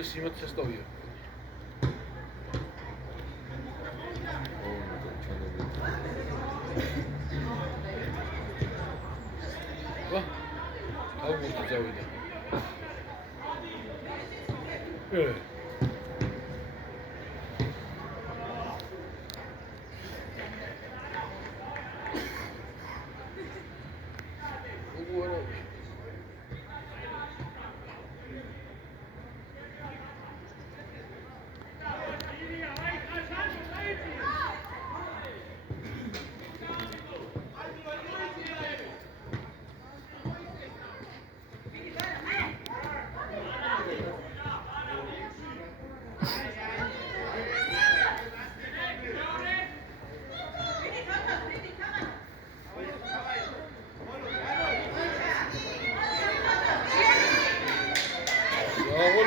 ეს იმათ შესტოვია. ვა, აუგუსტი წავიდა.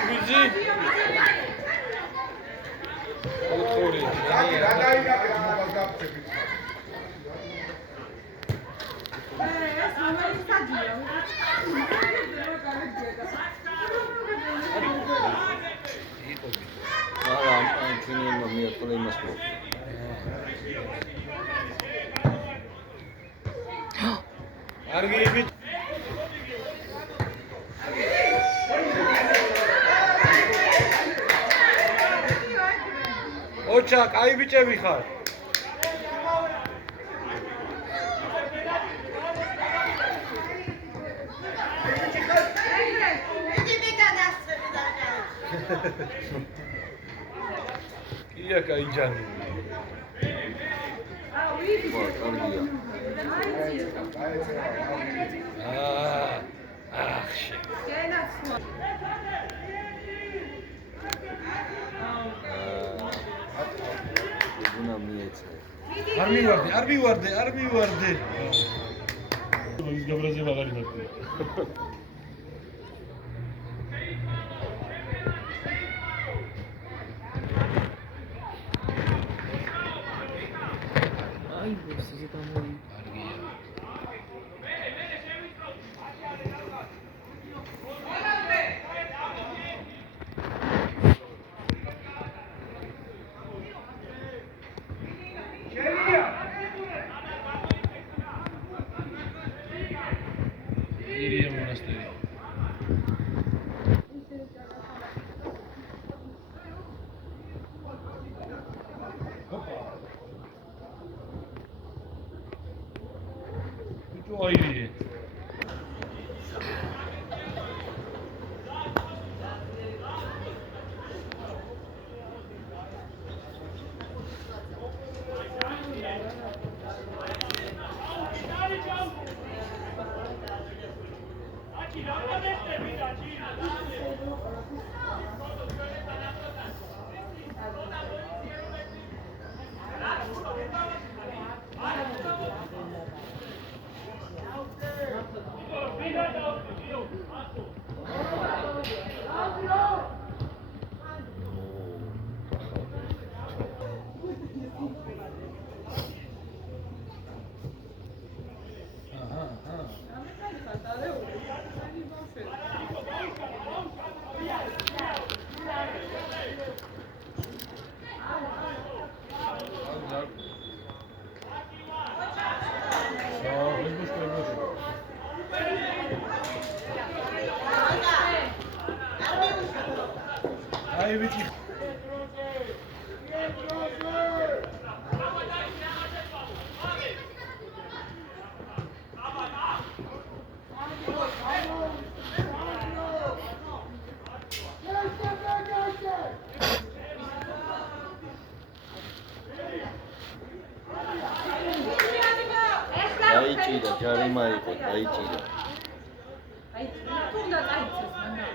Squeezy. ოთხორი. Argi ოჩა, კაი ბიჭები ხარ. Ia კაი ჯანი. ახში. არ მივარდე. ის გაბრაზე ვაღარი ნახე. აი, ეს დამოი. ირია მონასტერი. ბიჭო აირიე. Ai bici. დაიჭირა, ჯარიმა იყო, დაიჭირა. აი, თუნდა წაიცეს მანდა.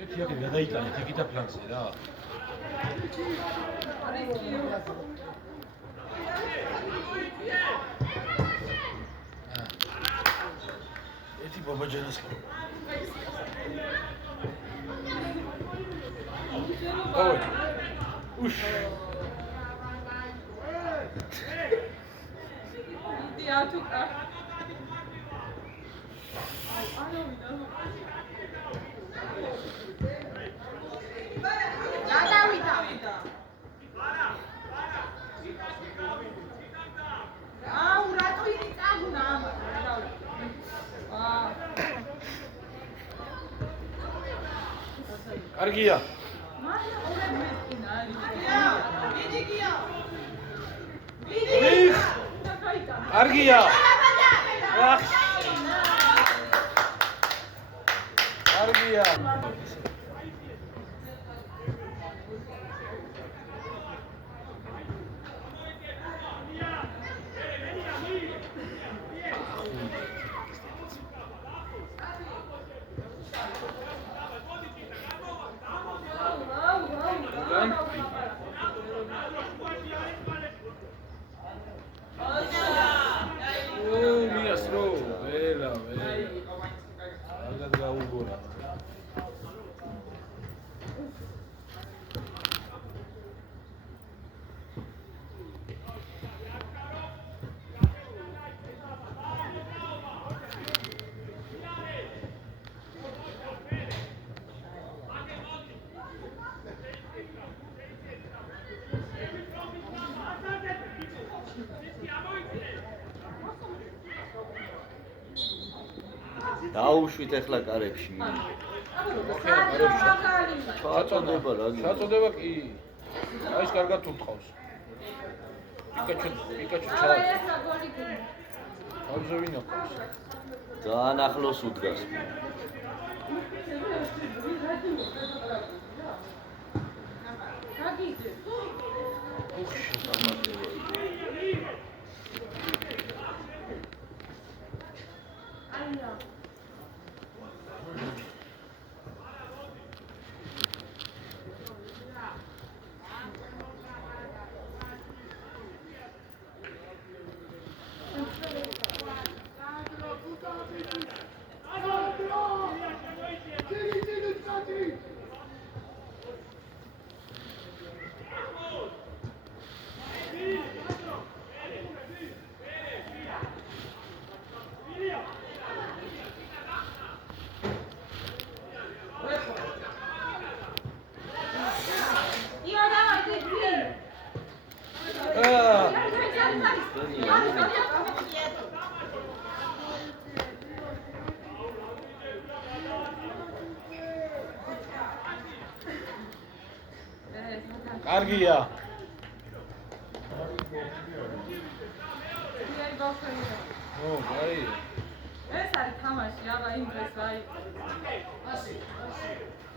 ერთი აქ გადაიტანეთ იქითა ფლანგზე რა. ერთი ბაბაჯანას ხო. ой. Уш. იდი ათუკა. აი, არა ვიდა. კარგია. კარგია. კარგია. მიასრო, ვერა. აღარ გაუგორა. დაუშვით ახლა კარებში. ჩაწოდება რა გინდა? ჩაწოდება კი. აი ეს კარგად უთყავს. პიკაჩუ ჩავა. თავზე ვინ აქვს? ძალიან ახლოს უდგას. კარგია. ო, აი. ეს არის თამაში, აბა იმ დღეს აი.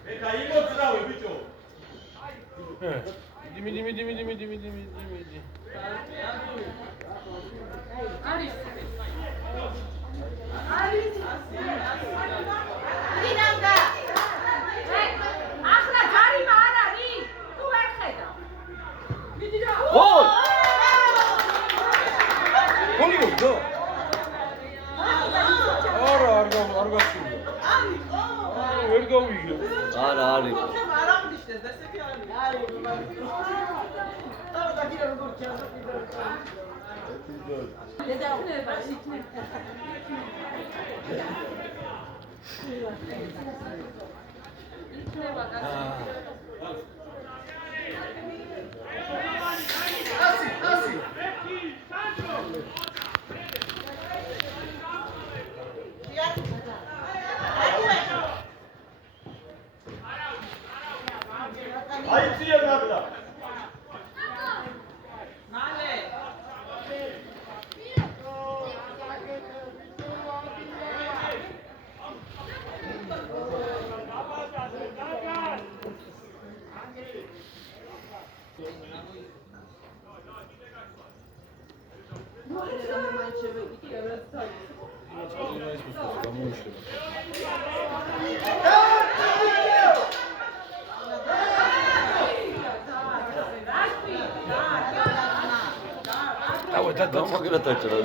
მე გაიმოძრავე ბიჭო. მიდი. არის. დინამდა. ახლა ჯარიმა არ არის. თუ ვერ ხედავ. მიდი რა. გოლ! გოლი გო. არა, არ გასული. ვერ გავიგე. არა არის. აი წია გაბდა. და მომაგრატაჭრა.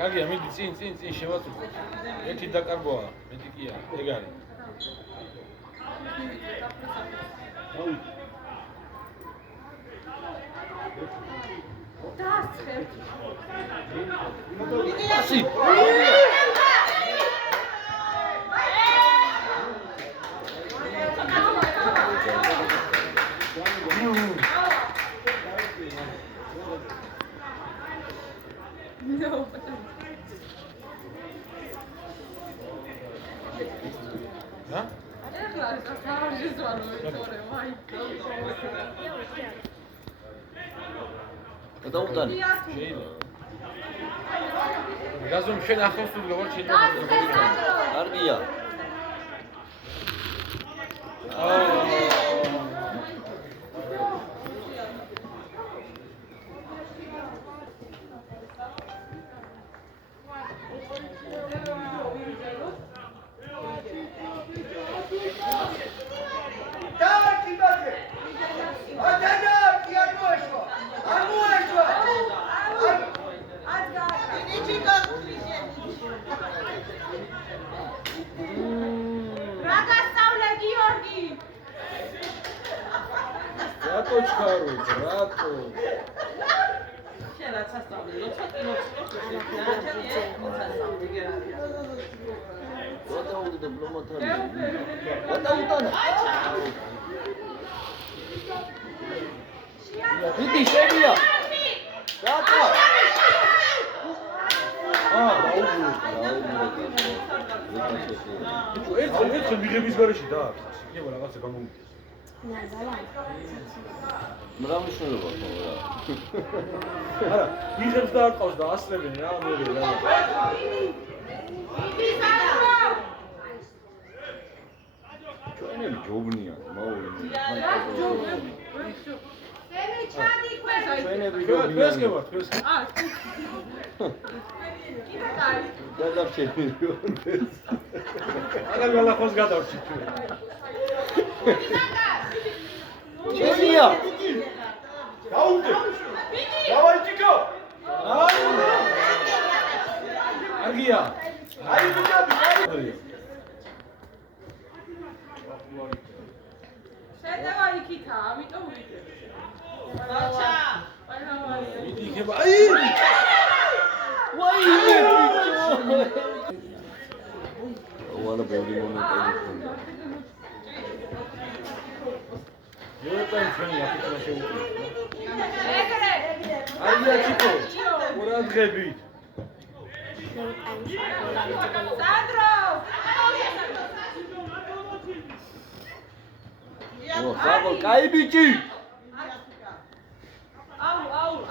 კარგია, მიდი წინ შევაწუხოთ. ერთი დაკარგოა, მეტი კი არა, ეგ არის. დაასწრებ. ასი. No. რა? ეხლა ხარჯის ვარ ვიქორე, ვაი. გადაუტანი. შეიძლება. გაზომ შენ ახლოს თუ როგორ შეიძლება? კარგია. რატო ჩქარო? რატო? შენ რაც ასწავლე, როცა კინოც დააჩენიე, გადაუდე დიპლომატარი. გადაუტანა. დიდი შეგია. რატო? დაუბრუნე. ერთ მიღების გარეშე დააქვს. იქნება რაღაცა გამომდის. მრავალშრობა ხო რა. არა, მიღებს და არ ყავს და ასწრებენ რა მე რა. ჩვენები ჯობნია, მაული. ჩვენები ჯობნია. ფეს გევარ, ფეს. გადავჩენილი. აგარ გალახოს გადავრჩი ჩვენ. შეგია. გაუნდე. დავაი ჭიკო. აგია. აი ბიჭები, აი. შედევა იქითა, ამიტომ ვიდე. ბაჩა. მიდი იქნება. აი! ვაი ბიჭო. ვალა ბევრი მომენტები ხონდა. იოთან ჩვენი აფიქსა შეუძლია. ეგრე. აგია ჭიკო. ყურა დღებით. სანდრო. ო, საბო, კაი ბიჭი. აუ.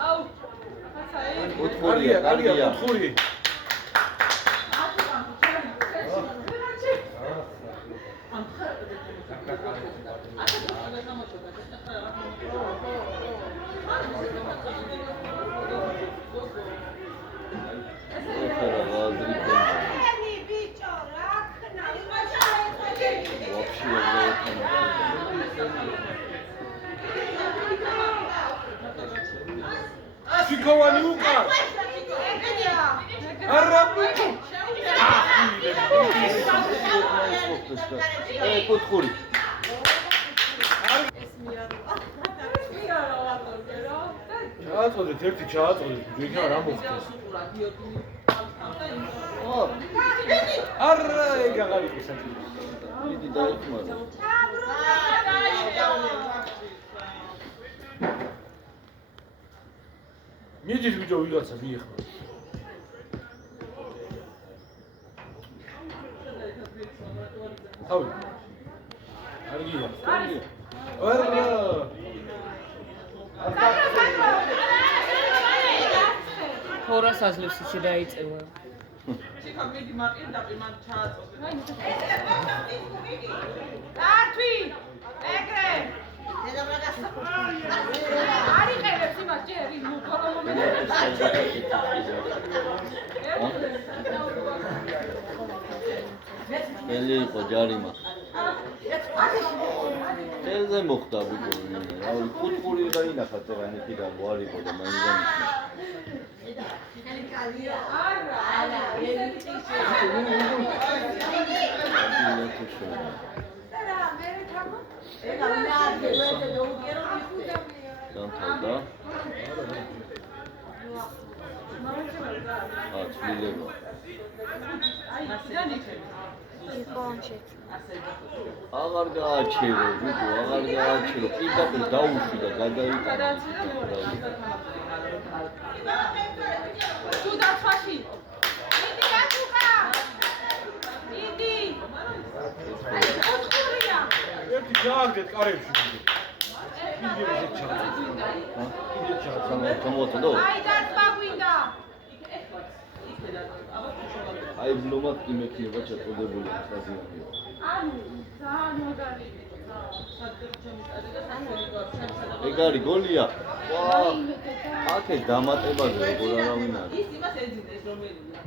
ახლა ოთხორია, კარგია. ოთხური. Чиковани ука. Арабу. ოთხორი. ჩააწოდეთ ერთი ჩააწოდეთ, იქნება რა მოხდეს. არა, ეგ აღარ იყო საჭირო. დიდი დაიხმარა. მიდის ბიჭო ვიღაცა მიეხმა. თავი. კარგია. არა. ხორას აძლევს ისე დაიწევა. ჩიქა მიდი მარტივ დაპიმან ჩააწოდე. დართვი! ეგრე! არიყერებს იმას ჯერ იმ მოთორო მომენტებს. ელი იყო ჯარიმა. ელზე მოხდა ბიჭო. რავი, კუთხური დაინახა წერანეთი და არ იყო და მაინც დანიშნა. არა, ისეთი დამთავრდა. ცვლილება. აღარ გააჩერო, ვიდო, აღარ გააჩერო. პირდაპირ დაუშვი და გადაიტანა. თუ დაცვაში. მიდი გაწუხა. მიდი. აი, ოთხურია. ერთი ჩააგდეთ კარებში. კიდე ჩააგდეთ. სამოწოდო. აი, დაწვა გვინდა. აი ბლომად იმექნება ჩაწოდებული სტადიონი. ანუ, ძალიან მაგარი. ეგ არის გოლია. ვა! აკე დამატებაზე როგორ არავინ არის. ის იმას ეძინეს რომელია.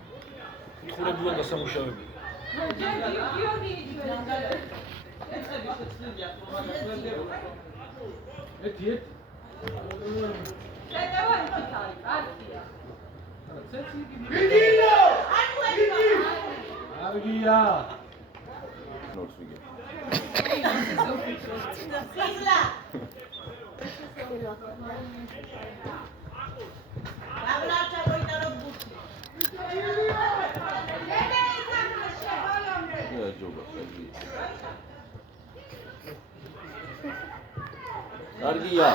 იხურები უნდა სამუშაოები. გიორგი იძველი. ერთი. ეტევა იქითარი, კარგია. ვიდიო! არგია. ნორს ვიგე. ხიზლა. დაბლაჭა მოიტარო ბუთი. რა ჯობა კარგი. კარგია.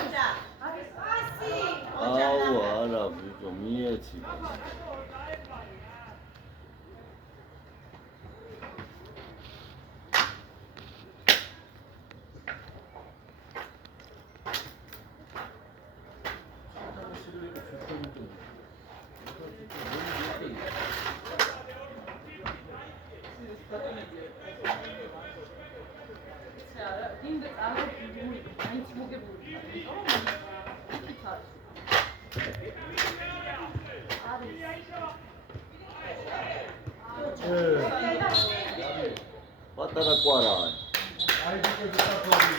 აუ არა ბიჭო მიეცი. პატარა კვარაა. აი დიკე დაწოვი.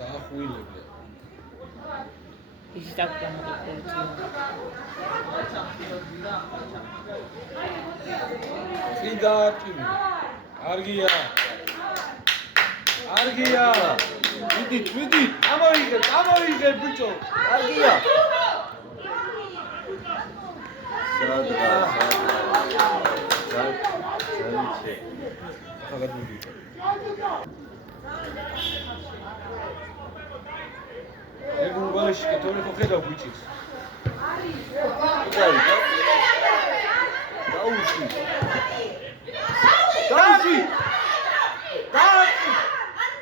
დაახვილებია. ის დაგდამატებია. წინდა აქტივი. არგია. არგია. ვიდი. ამოიგე ბიჭო. კარგია. სადღა. ძალიჩე. ხაგად მიდი. ეგ უბალში კეთორი ხო ხედავ ბიჭის. დაუში.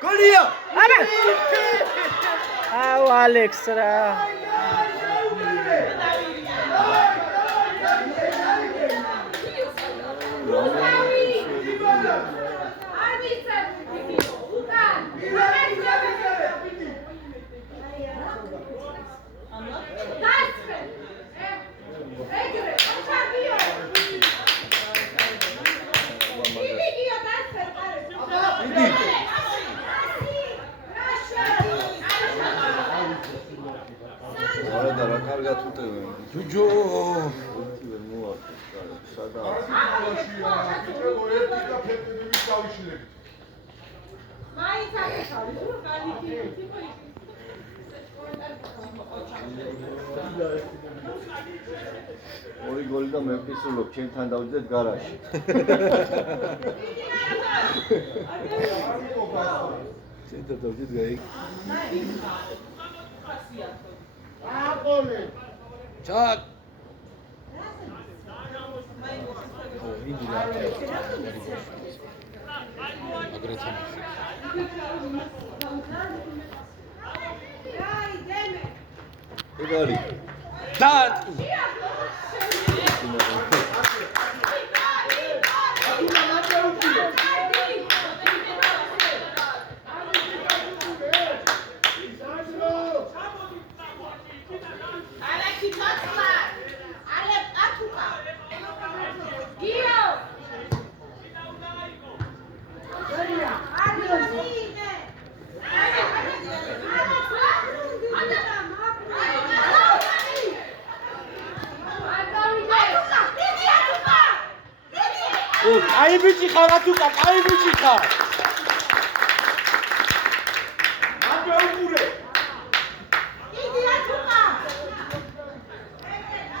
გოლია. აბა! აუ ალექს რა. არა და რა კარგად უტევენ. ჯუჯო. ვერ მოაქვს კარგი. სადა. სკოლაშია. ბიჭო ერთი და ფეფერების დავიშლებით. მაინც აკეთარი, თუ კალი ტიპი. ორი გოლი და მევკისულობ, ჩემთან დავიძეთ გარაჟში. ჩემთან დავიძეთ გაიგ. ჩაკ. იგი რა. აგრეთვე. ეგ არის. და Alex აი ბიჭი ხარ ათუკა, აი ბიჭი ხარ.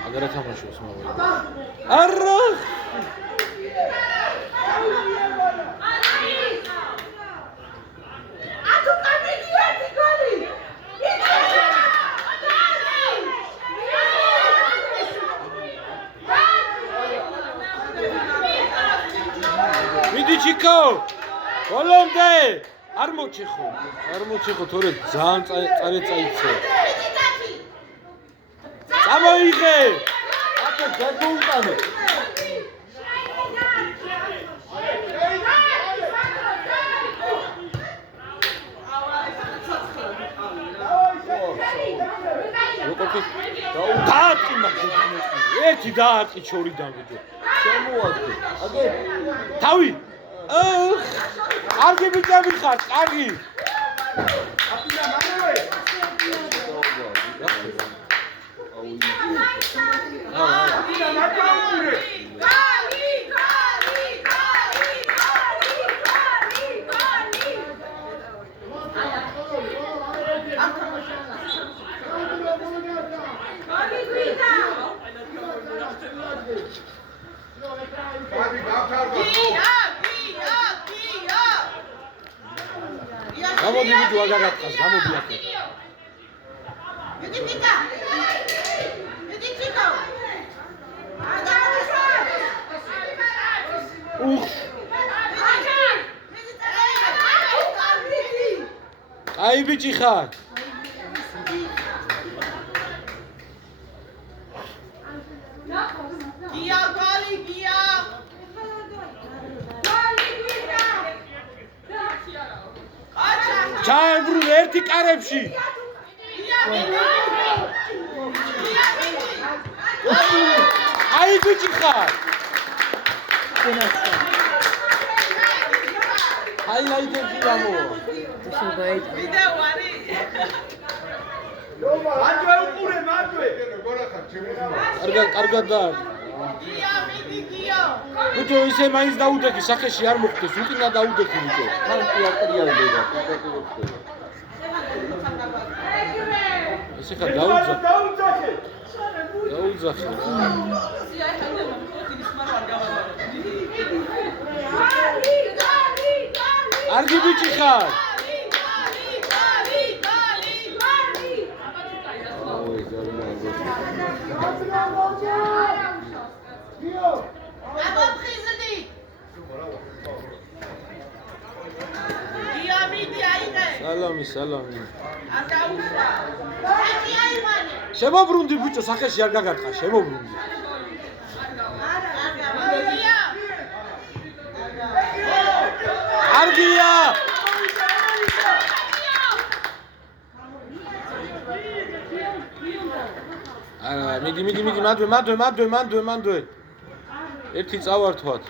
აგარა თამაშობს მოვიდა. არა! ათუკა მიდი ერთი გოლი. მიდი ჩიკო! ბოლომდე! არ მოჩეხო, თორე ძალიან წაიწე. წამოიღე! აკა გადაუტანე. დააწყი მაგდროთმე. ერთი დააწყი ჩორიდან ვიდო. შემოაგდე. აგე თავი. კარგი ბიჭები ხარ, კარგი. გამოდი ვიდო აგარატყას, გამოდი აქ. აი ბიჭი ხარ. გია გოლი გია. ჩაებრუნ ერთი კარებში. აი ბიჭი ხარ. ჰაილაიტები გამოვა. კარგად და ბიჭო ისე მაინც დაუდექი სახეში არ მოხდეს უკინა დაუდექი ბიჭო თან პიატრიალდება პიატრიალდება ესე ხა დაუძახე კარგი ბიჭი ხარ სალამი შემოbrunდი ბიჭო სახეში არ გაგათხარ შემოbrunდი კარგია არა მიდი მანდვე ერთი წავართვათ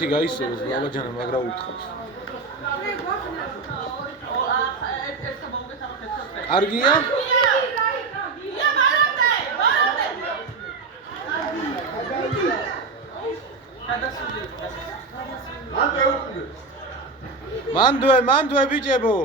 ერთი გაისწოროს ბაბაჯანა მაგრა უთხრავს კარგია მანდვე ბიჭებო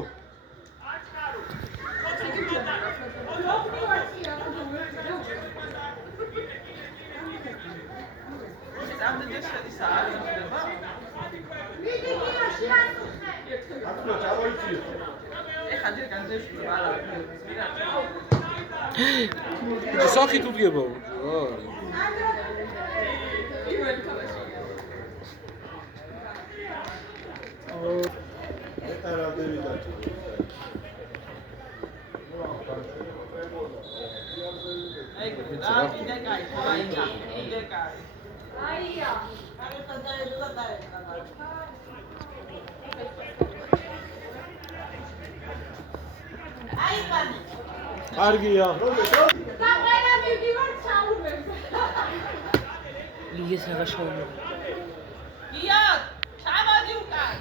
სახით უდგება Eta აია. კარგია. დაყენა მივდივარ ჩაურმებს. ლიეს რა შოულო. გია, ჩამოდი უკან.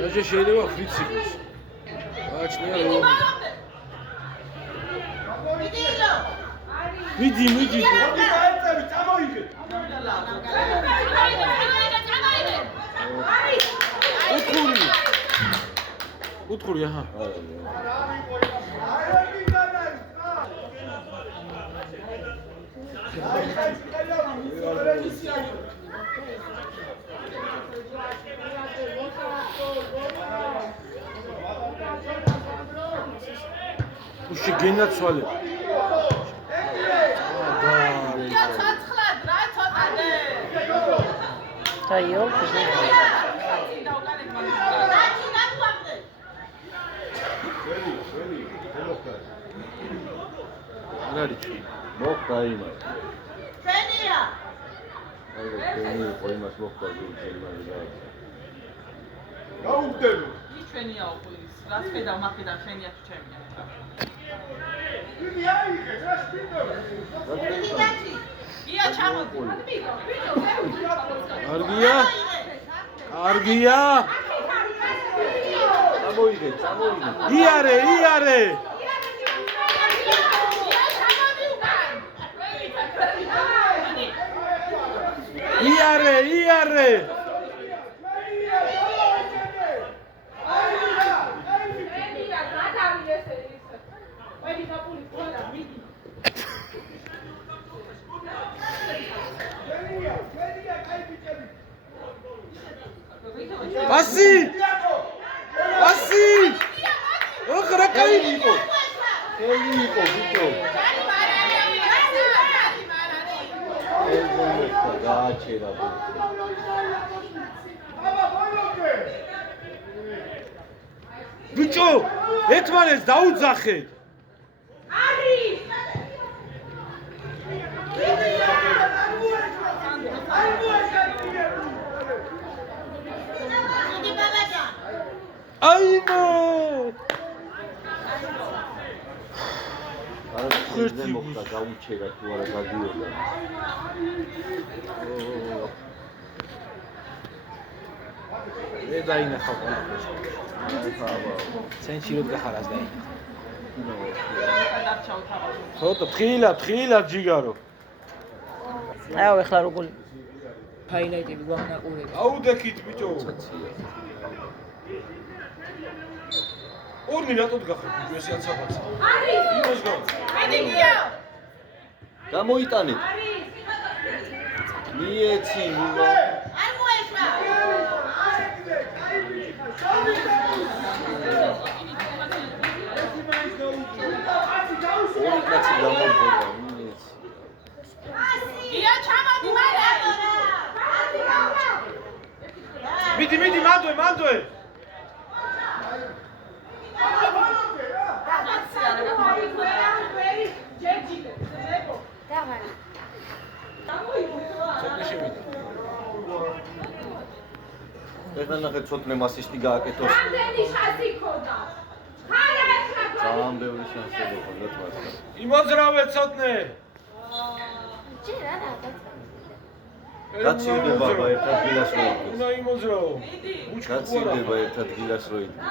რაჟე შეიძლება ფრიცი იყოს. გააჩნია რომ. მიდიო. მიდი. მოდი დაეწევი, წამოიგე. უთხური აჰა. უშე გენაცვალე. დაიო. ნარიჩი. მოხდა იმას. ფენია. აი თქვენი ყოიმას მოხდა იმას და. გაუგდები. ჩვენია უყურის. რაც ხედავ მაგიდან შენია თუ ჩემია. იგი აიღე, რა შპინდობ. გია ჩამოდი. კარგია. წამოიგე. იარე. იარე. Pasi! ოხრა კაი იყო. ხელი იყო ბიჭო. გააჩერა. ბიჭო, ერთმანეთს დაუძახეთ. არის! აინო! არა ხერზე მოხდა გაუჩერა თუ არა გადიოდა. მე დაინახავ ყველაფერს. სენჩი რო გახარას დაინახავ. ცოტა თხილად ჯიგარო. აუ ეხლა როგორ ჰაილაიტები გვავნაყურები. აუდექით ბიჭო. ორნი რატოდ გახართ ბიჭო ესე აცაბაც. არის! იმას გამ. მიდიო. გამოიტანეთ. არის! მიეცი მიმა. არ მოეშვა. ორი კაცი გამოვიდა მიეცი. გია ჩამოდი მაგრამ. მიდი მანდვე. ეხლა ნახეთ ცოტნე მასისტი გააკეთოს. რამდენი შანსი ქონდა? ხარა ეხლა ძალიან ბევრი შანსები ჰქონდა თვალს. იმოძრავე ცოტნე. გაცივდება ერთად დილას რო იდგეს. უნდა იმოძრავო. გაცივდება ერთად დილას რო იდგეს.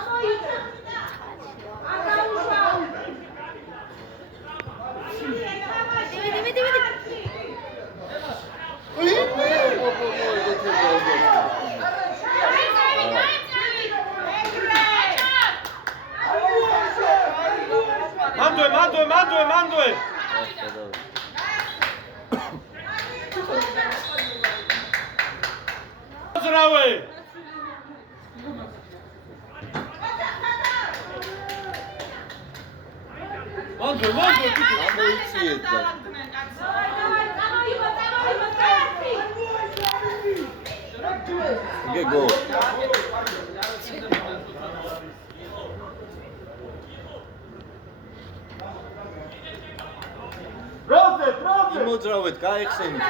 მანდვე. მოძრავე. მანდვე. გამოიციეთ და გეგო. იმოძრავეთ, გაიხსენით.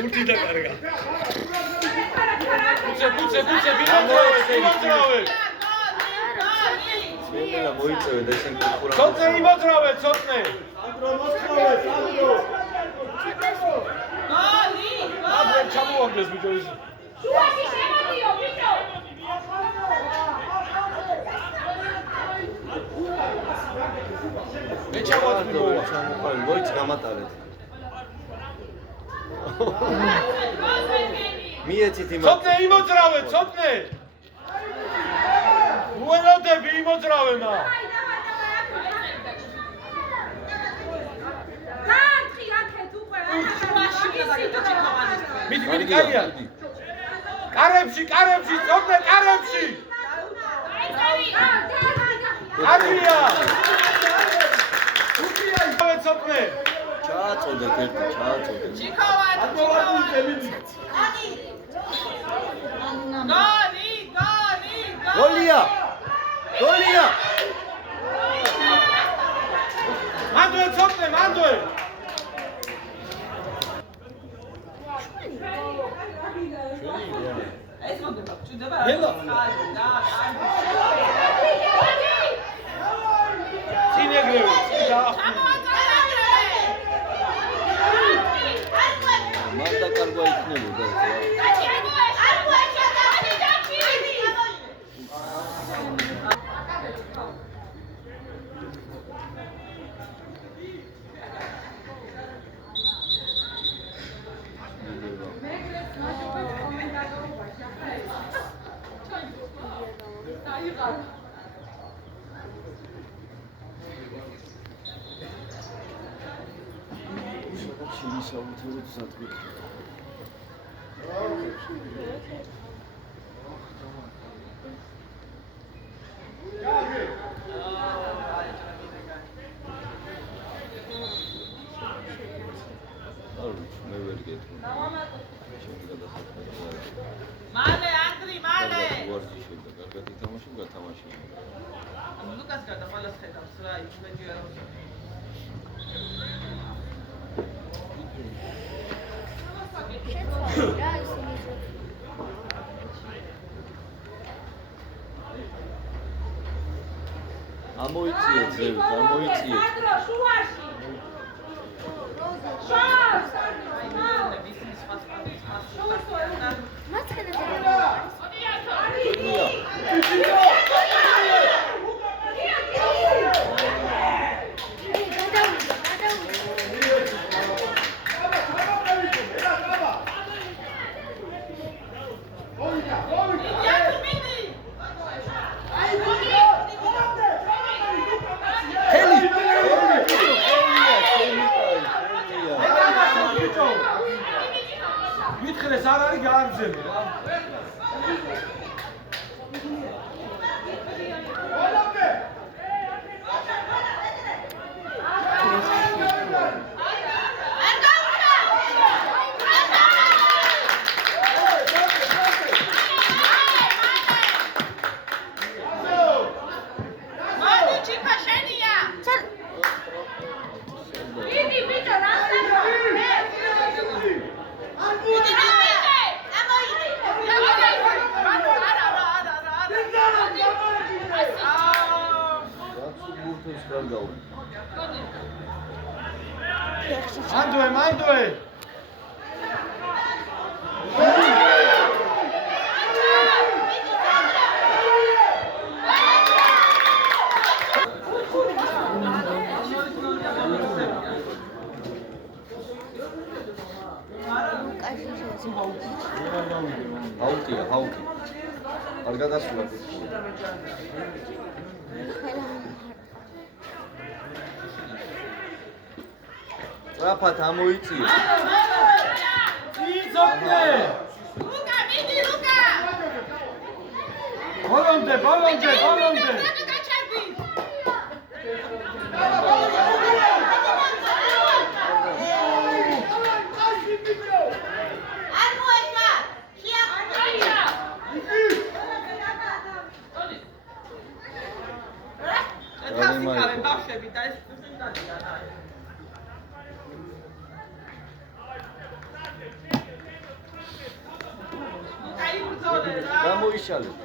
გურთი დაკარგა. ბუცე, იმოძრავეთ. მელა მოიწევე და შენ კურა. ცოტნე იმოძრავეთ, ცოტნე. აბა ჩამოვარდეს ბიჭო ის. შუაში შემოდიო, ბიჭო. მე ჩამოვარდი. ჩამოყალიბ, მოიც გამატარეთ. მიეცით იმას. ცოტნე იმოძრავეთ, ცოტნე. უელოდები იმოძრავენა. გაათხი აქეთ უკვე. მიდი კაია. კარებში, ცოტნე კარებში. კარია. ცოტნე. ჩააწოდეთ ერთი, ჩააწოდეთ. გოლია! მანდვე ცოტნე, მანდვე. წინეგრევე, მან დაკარგვა იქნებოდა ეს რა. შემისაუბრეთ სათქვით. მე ვერ გეტყვი. მალე ანდრი, მალე. ვარჯიში და კარგად ითამაშე, გათამაშე. ლუკას გარდა ყველას ხედავს რა, ის მეჯი არ არის. ამოიწიეთ ზევით, ამოიწიეთ. შუაში. მითხრეს არ არის გააგზები რა. მანდვე. ჰაუკი. არ გადასულა. რაფათ ამოიწიე. ცოტნე. ლუკა, მიდი ლუკა. ბოლომდე. თავს იქავენ ბავშვები და ეს სტუდენტებია. აი ბრძოლე რა. გამოიშალეთ.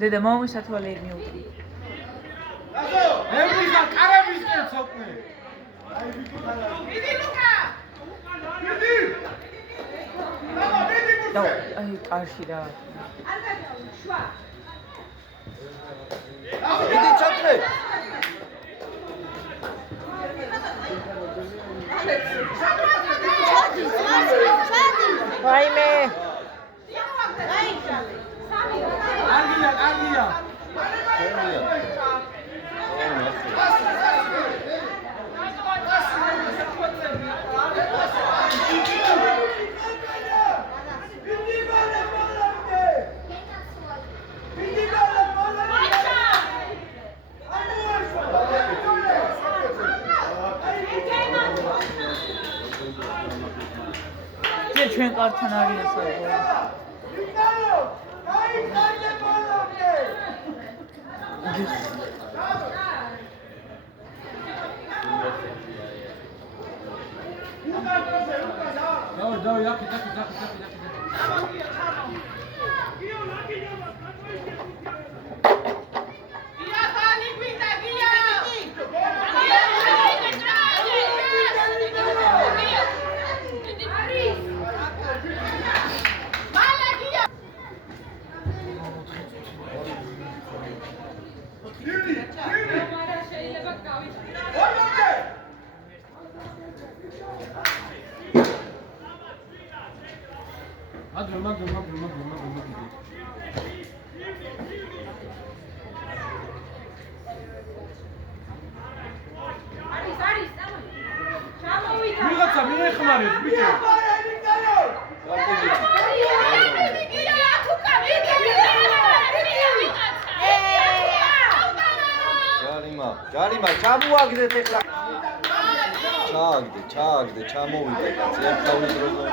დედა მომის ათვალე მიუყვი. ემრისა კარებისკენ ცოტნე. მიდი ლუკა. და აი კარში რა. მიდი ჩაკრე. ვაიმე. კარგია. ჩვენ კართან არის საერთოდ. დავი, აქეთ. ვიღაცა მიეხმარეთ ბიჭო. ჯარიმა, ჩამოაგდეთ ეხლა. ჩააგდე, ჩამოვიდე კაცი, ერთ თავის დროზე.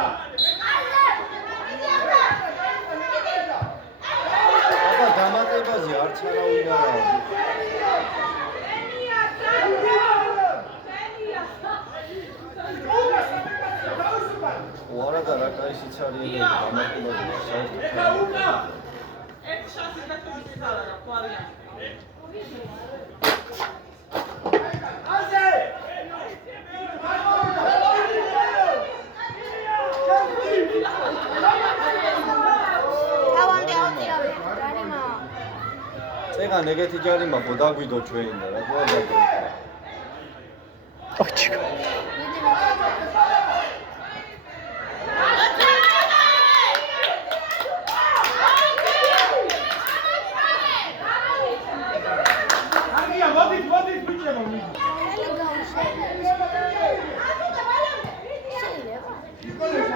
აბა დამატებაზე არც არავინ არ არის. ვარა და რა кайსიც არის დამატებაზე საერთოდ. ერთ შანსი და თუმცა არა, ყარია. წეგან ეგეთი ჯარიმა ხო დაგვიდო ჩვენ და რა თქმა უნდა. ოჩიკო. მოდით ბიჭებო. Nicole